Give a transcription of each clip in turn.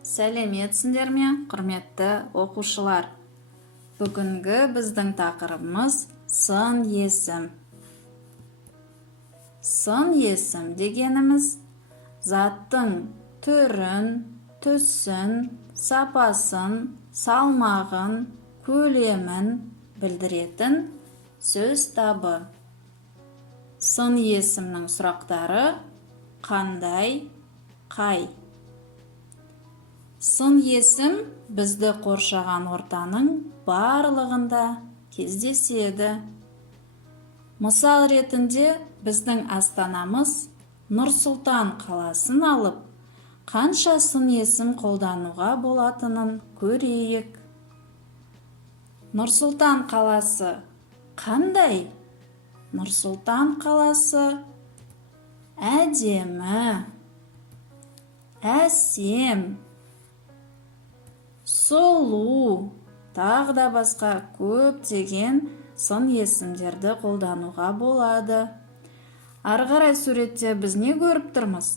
Сәлеметсіңдер ме, құрметті оқушылар? Бүгінгі біздің тақырыбымыз сын есім. Сын есім дегеніміз заттың түрін, түсін, сапасын, салмағын, көлемін білдіретін сөз табы. Сын есімнің сұрақтары қандай, қай? Сын есім бізді қоршаған ортаның барлығында кездеседі. Мысал ретінде біздің астанамыз Нұр-Сұлтан қаласын алып, қанша сын есім қолдануға болатынын көрейік. Нұр-Сұлтан қаласы қандай? Нұр-Сұлтан қаласы әдемі, әсем, сұлу, тағы да басқа көптеген сын есімдерді қолдануға болады. Ары қарай суретте біз не көріп тұрмыз?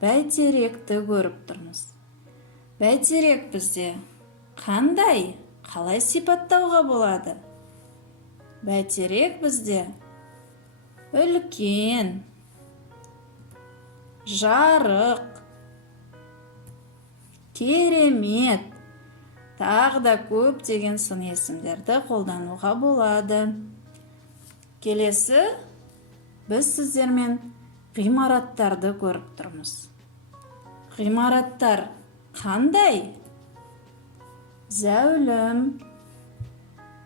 Бәйтеректі көріп тұрмыз. Бәйтерек бізде қандай, қалай сипаттауға болады? Бәйтерек бізде үлкен, жарық, керемет, тағы да көптеген сын есімдерді қолдануға болады. Келесі біз сіздермен ғимараттарды көріп тұрмыз. Ғимараттар қандай? Зәулім,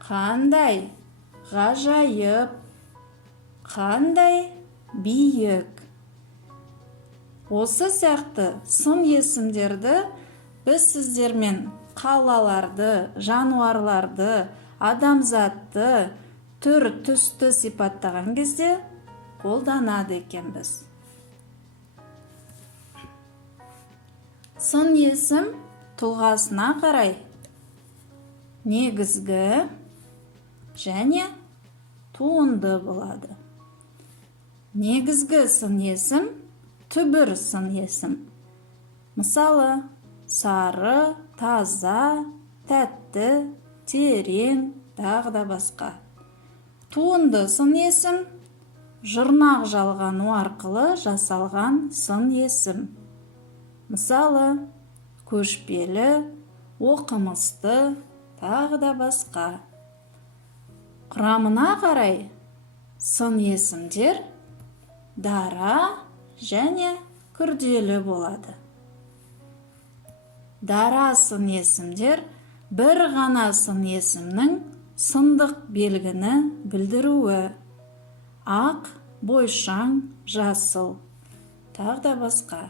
қандай? Ғажайып, қандай? Биік. Осы сияқты сын есімдерді біз сіздермен қалаларды, жануарларды, адамзатты, түр, түсті сипаттаған кезде қолданады екенбіз. Сын есім тұлғасына қарай негізгі және туынды болады. Негізгі сын есім түбір сын есім. Мысалы, сары, таза, тәтті, терең, тағы да басқа. Туынды сын есім жұрнақ жалғану арқылы жасалған сын есім. Мысалы, көшпелі, оқымысты, тағы да басқа. Құрамына қарай сын есімдер дара және күрделі болады. Дара сын есімдер бір ғана сын есімнің сындық белгіні білдіруі. Ақ, бойшаң, жасыл, тағы да басқа.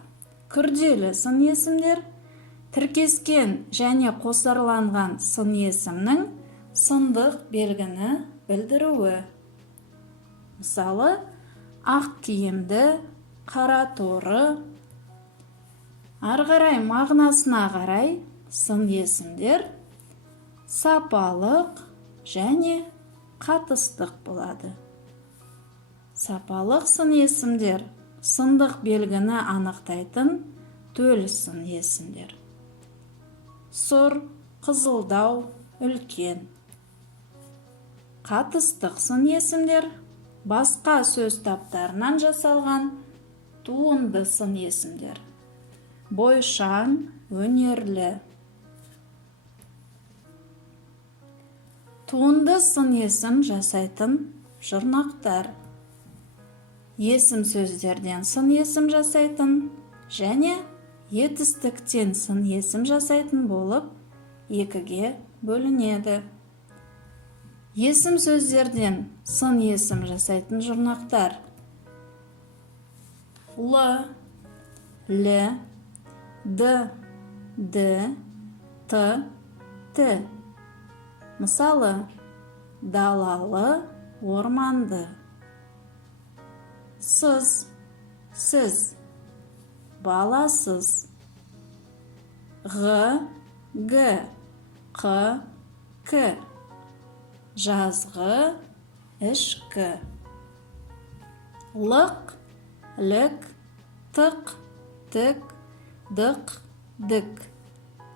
Күрделі сын есімдер тіркескен және қосарланған сын есімнің сындық белгіні білдіруі. Мысалы, ақ киімді, қара торы. Ары қарай мағынасына қарай сын есімдер сапалық және қатыстық болады. Сапалық сын есімдер сындық белгіні анықтайтын төл сын есімдер. Сұр, қызылдау, үлкен. Қатыстық сын есімдер басқа сөз таптарынан жасалған туынды сын есімдер. Бойшаң, өнерлі. Туынды сын есім жасайтын жұрнақтар. Есім сөздерден сын есім жасайтын және етістіктен сын есім жасайтын болып екіге бөлінеді. Есім сөздерден сын есім жасайтын жұрнақтар. Л, Л, Д, Д, Т, Т. Мысалы, далалы, орманды. Сыз, сіз, баласыз. Г, Г, Қ, К. Жазғы, ішкі. Лық, лік, тық, тік, дық, дік.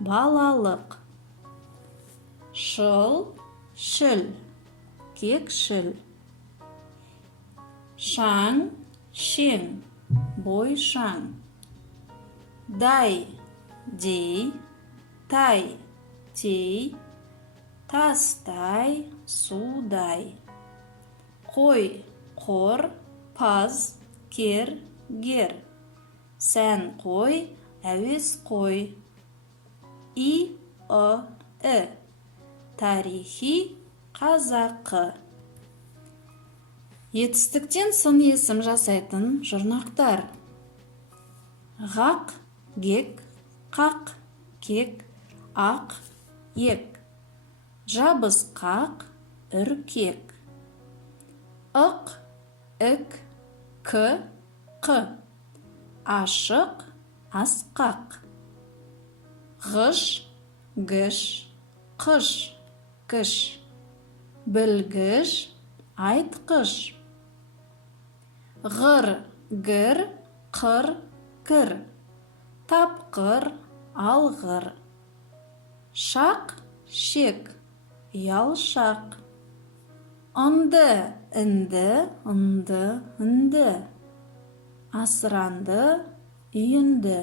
балалық. Шыл, шіл, кекшіл. Шаң, шең, бойшаң. Дай, дей, тай, тей, тастай, судай. Қой, қор, паз, кер, гер. Сән қой, әуес қой. И, тарихи, қазақы. Етістіктен сын есім жасайтын жұрнақтар. Ғақ, гек, қақ, кек, ақ, ек. Жабысқақ, үркек. Ық, үк, к, қ. Ашық, асқақ. Ғыш, гіш, қыш, кіш. Білгіш, айтқыш. Ғыр, гір, қыр, кір. Тапқыр, алғыр. Шақ, шек, ұялшақ. Үнді, інді, үнді, үнді. Асыранды, үйінді.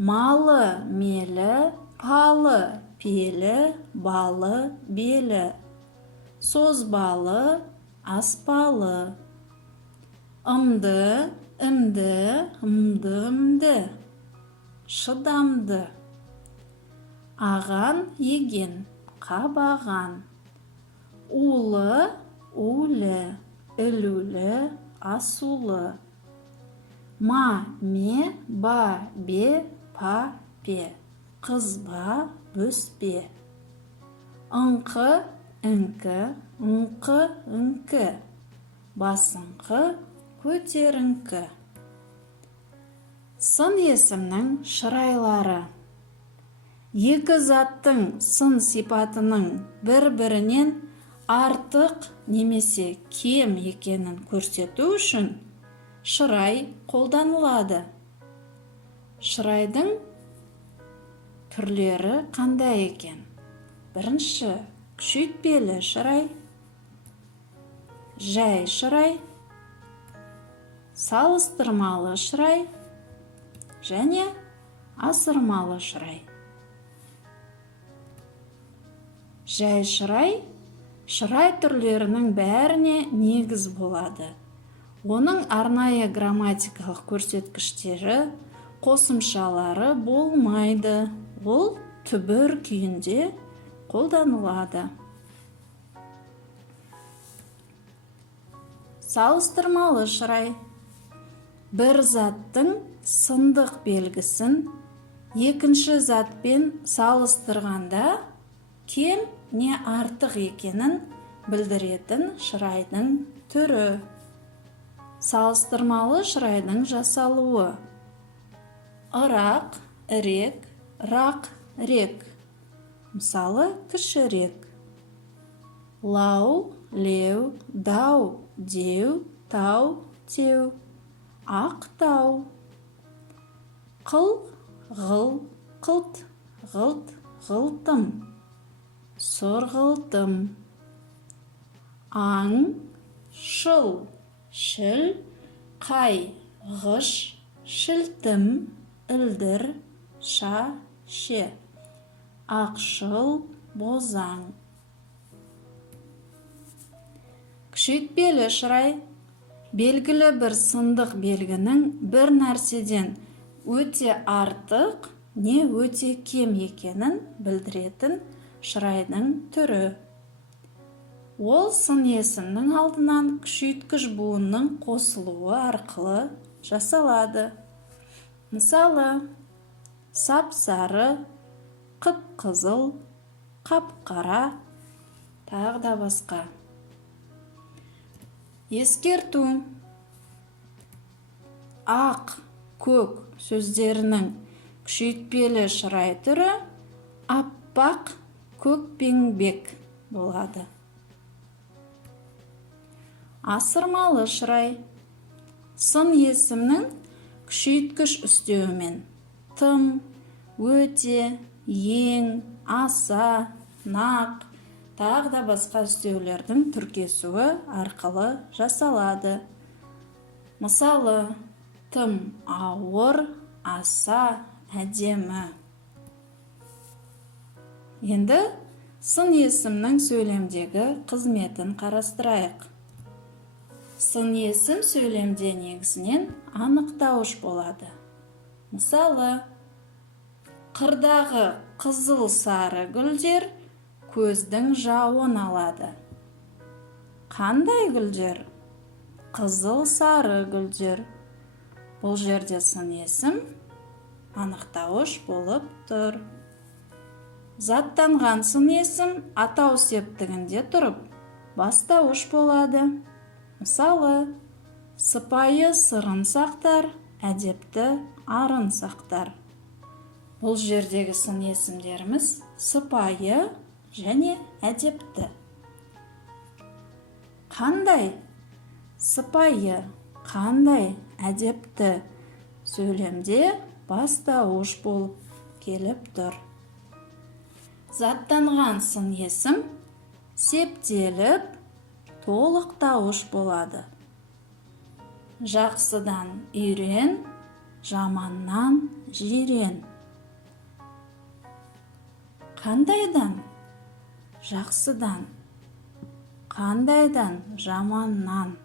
Малы, мелі, палы, пелі, балы, белі. Созбалы, аспалы. Ымды, імді, ымды, імді. Шыдамды. Аған, еген, қабаған. Улы, улі, үлулі, асулы. Ма, ме, ба, бе, па, пе. Қызба, бөспе. Ыңқы, інкі, ұңқы, үңкі. Басыңқы, көтеріңкі. Сын есімнің шырайлары. Екі заттың сын сипатының бір-бірінен артық немесе кем екенін көрсету үшін шырай қолданылады. Шырайдың түрлері қандай екен? Бірінші, күшейтпелі шырай, жай шырай, салыстырмалы шырай және асырмалы шырай. Жай шырай шырай түрлерінің бәріне негіз болады. Оның арнайы грамматикалық көрсеткіштері, қосымшалары болмайды. Ол түбір күйінде қолданылады. Салыстырмалы шырай. Бір заттың сындық белгісін екінші затпен салыстырғанда кем не артық екенін білдіретін шырайдың түрі. Салыстырмалы шырайдың жасалуы. Ырақ, ірек, рақ, рек. Мысалы, кішірек. Лау, леу, дау, деу, тау, теу. Ақтау. Қыл, ғыл, қылт, ғылт, ғылтым. Сұрғылтым. Аң, шыл, шіл, қай, ғыш, шілтім, ілдір, ша, ше. Ақшыл, бозаң. Күшейтпелі шырай. Белгілі бір сындық белгінің бір нәрседен өте артық не өте кем екенін білдіретін шырайдың түрі. Ол сын есімнің алдынан күшейткіш буынның қосылуы арқылы жасалады. Мысалы, сап-сары, қып-қызыл, қап-қара, тағы да басқа. Ескерту. Ақ, көк сөздерінің күшейтпелі шырай түрі аппақ, көкпеңбек болады. Асырмалы шырай. Сын есімнің күшейткіш үстеуімен тым, өте, ең, аса, нақ, тағы да басқа үстеулердің тіркесуі арқылы жасалады. Мысалы, тым ауыр, аса, әдемі. Енді сын есімнің сөйлемдегі қызметін қарастырайық. Сын есім сөйлемде негізінен анықтауыш болады. Мысалы, қырдағы қызыл сары гүлдер көздің жауын алады. Қандай гүлдер? Қызыл сары гүлдер. Бұл жерде сын есім анықтауыш болып тұр. Заттанған сын есім атау септігінде тұрып, бастауыш болады. Мысалы, сыпайы сырын сақтар, әдепті арын сақтар. Бұл жердегі сын есімдеріміз сыпайы және әдепті. Қандай? Сыпайы, қандай, әдепті сөйлемде бастауыш болып келіп тұр. Заттанған сын есім септеліп, толықтауыш болады. Жақсыдан үйрен, жаманнан жирен. Қандайдан? Жақсыдан. Қандайдан? Жаманнан.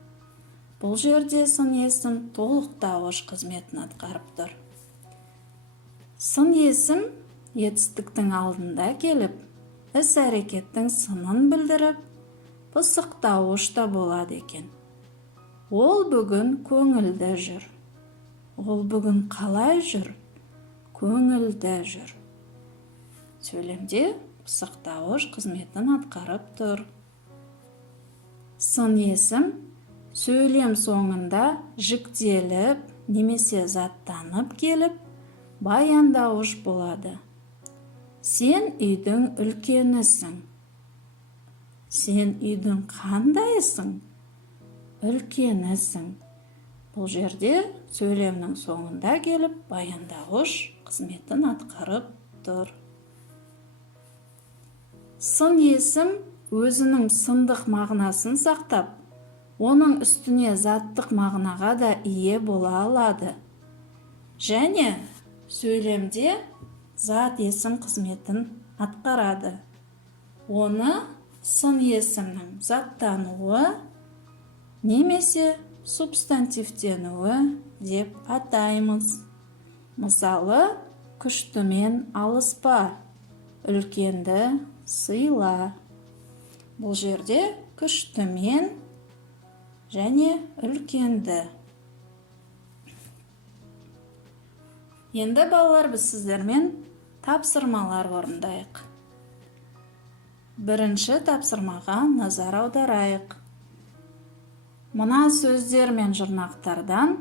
Бұл жерде сын есім толықтауыш қызметін атқарып тұр. Сын есім етістіктің алдында келіп, іс-әрекеттің сынын білдіріп, пысықтауыш та болады екен. Ол бүгін көңілді жүр. Ол бүгін қалай жүр? Көңілді жүр. Сөйлемде пысықтауыш қызметін атқарып тұр. Сын есім сөйлем соңында жіктеліп немесе заттанып келіп, баяндауыш болады. Сен үйдің үлкенісің. Сен үйдің қандайсың? Үлкенісің. Бұл жерде сөйлемнің соңында келіп, баяндауыш қызметін атқарып тұр. Сын есім өзінің сындық мағынасын сақтап, оның үстіне заттық мағынаға да ие бола алады. Және сөйлемде зат есім қызметін атқарады. Оны сын есімнің заттануы немесе субстантивтенуі деп атаймыз. Мысалы, күштімен алыспа, үлкенді сыйла. Бұл жерде күштімен және үлкенді. Енді балалар, біз сіздермен тапсырмалар орындайық. Бірінші тапсырмаға назар аударайық. Мына сөздер мен жұрнақтардан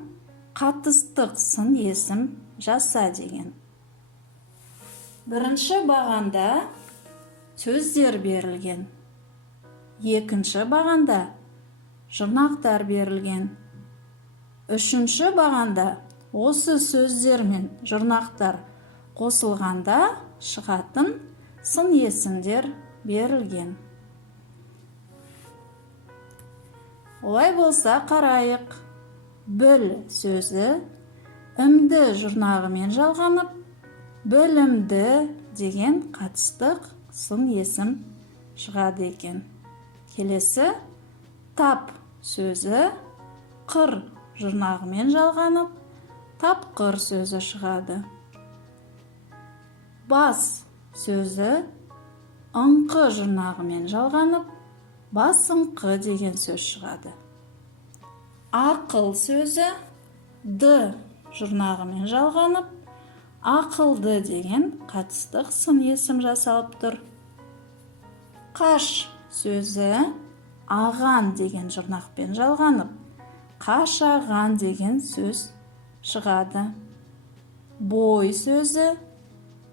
қатыстық сын есім жаса деген. Бірінші бағанда сөздер берілген. Екінші бағанда жұрнақтар берілген. Үшінші бағанда осы сөздер мен жұрнақтар қосылғанда шығатын сын есімдер берілген. Олай болса қарайық. Біл сөзі үмді жұрнағымен жалғанып, білімді деген қатыстық сын есім шығады екен. Келесі тап сөзі қыр жұрнағымен жалғанып, тапқыр сөзі шығады. Бас сөзі ыңқы жұрнағымен жалғанып, басыңқы деген сөз шығады. Ақыл сөзі д жұрнағымен жалғанып, ақылды деген қатыстық сын есім жасалып тұр. Қаш сөзі аған деген жұрнақпен жалғанып, қашаған деген сөз шығады. Бой сөзі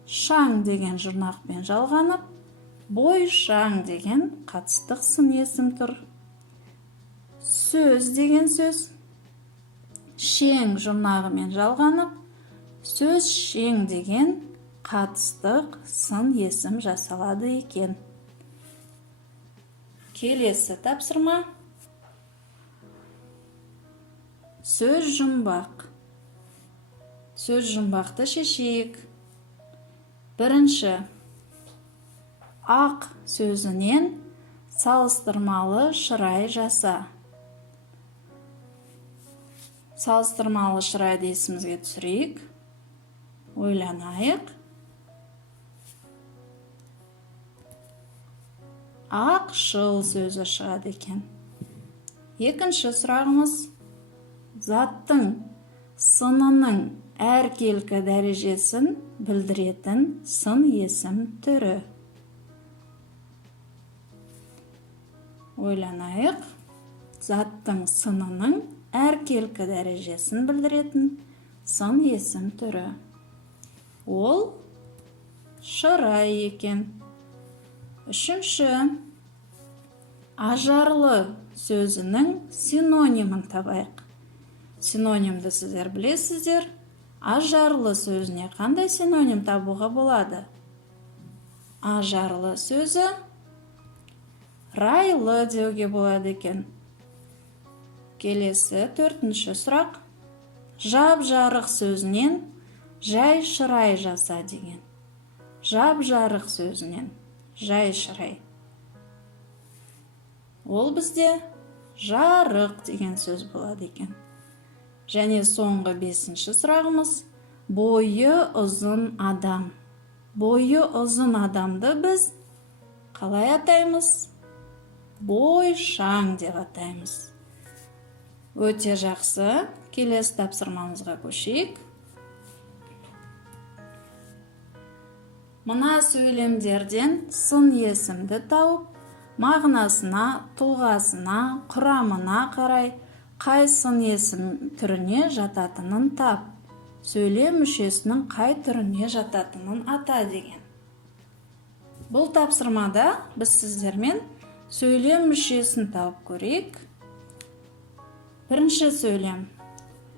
шаң деген жұрнақпен жалғанып, бойшаң деген қатыстық сын есім тұр. Сөз деген сөз шең жұрнағымен жалғанып, сөз шең деген қатыстық сын есім жасалады екен. Келесі тапсырма. Сөз жұмбақ. Сөз жұмбақты шешейік. Бірінші, ақ сөзінен салыстырмалы шырай жаса. Салыстырмалы шырайды есімізге түсірейік. Ойланайық. Ақшыл сөзі шығады екен. Екінші сұрағымыз, заттың сынының әркелкі дәрежесін білдіретін сын есім түрі. Ойланайық. Заттың сынының әркелкі дәрежесін білдіретін сын есім түрі. Ол шырай екен. Үшінші, ажарлы сөзінің синонимін табайық. Синонимді сіздер білесіздер. Ажарлы сөзіне қандай синоним табуға болады? Ажарлы сөзі райлы деуге болады екен. Келесі төртінші сұрақ. Жап-жарық сөзінен жай шырай жаса деген. Жап-жарық сөзінен жай шырай. Ол бізде жарық деген сөз болады екен. Және соңғы бесінші сұрағымыз, бойы ұзын адам. Бойы ұзын адамды біз қалай атаймыз? Бойшаң деп атаймыз. Өте жақсы. Келесі тапсырмамызға көшейік. Мына сөйлемдерден сын есімді тауып, мағынасына, тұлғасына, құрамына қарай қай сын есім түріне жататынын тап. Сөйлем мүшесінің қай түріне жататынын ата деген. Бұл тапсырмада біз сіздермен сөйлем мүшесін тауып көрейік. Бірінші сөйлем.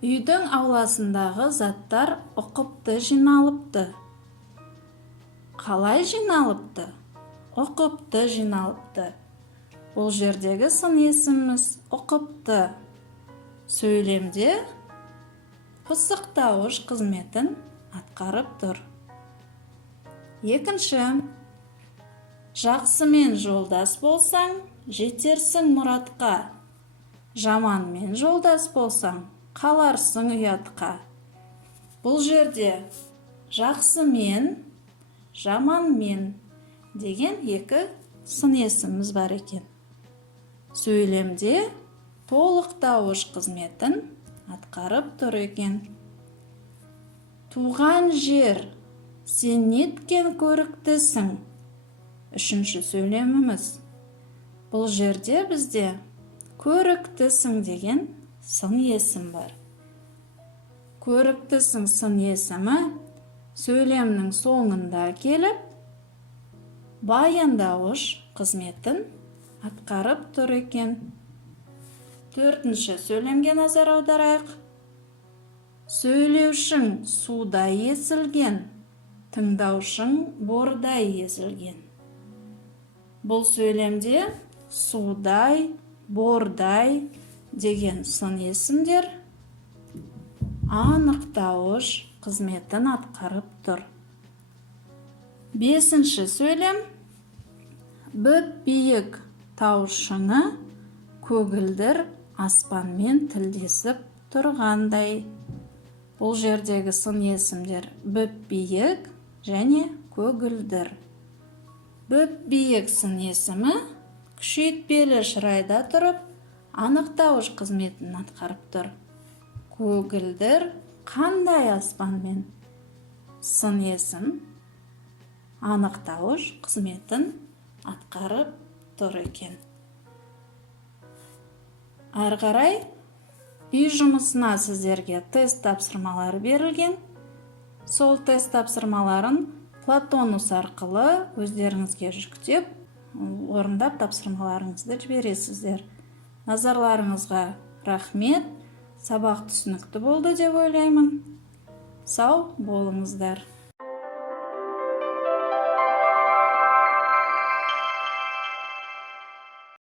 Үйдің ауласындағы заттар ұқыпты жиналыпты. Қалай жиналыпты? Ұқыпты жиналыпты. Бұл жердегі сын есіміміз ұқыпты. Сөйлемде пысықтауыш қызметін атқарып тұр. Екінші, жақсымен жолдас болсаң, жетерсің мұратқа. Жаманмен жолдас болсаң, қаларсың ұятқа. Бұл жерде жақсымен, жаманмен деген екі сын есіміміз бар екен. Сөйлемде толықтауыш қызметін атқарып тұр екен. Туған жер, сен неткен көріктісің. Үшінші сөйлеміміз. Бұл жерде бізде көріктісің деген сын есім бар. Көріктісің сын есімі сөйлемнің соңында келіп, баяндауыш қызметін атқарып тұр екен. Төртінші сөйлемге назар аударайық. Сөйлеушің судай есілген, тыңдаушың бордай есілген. Бұл сөйлемде судай, бордай деген сын есімдер анықтауыш қызметін атқарып тұр. Бесінші сөйлем. Бүп-биік тау шыңы көгілдір аспанмен тілдесіп тұрғандай. Бұл жердегі сын есімдер бүп-биік және көгілдір. Бүп-биік сын есімі күшейтпелі шырайда тұрып, анықтауыш қызметін атқарып тұр. Көгілдір қандай аспанмен? Сын есім анықтауыш қызметін атқарып тұр екен. Ары қарай үй жұмысына сіздерге тест тапсырмалары берілген. Сол тест тапсырмаларын Платонус арқылы өздеріңізге жүктеп, орындап тапсырмаларыңызды жібересіздер. Назарларыңызға рахмет. Сабақ түсінікті болды деп ойлаймын. Сау болыңыздар.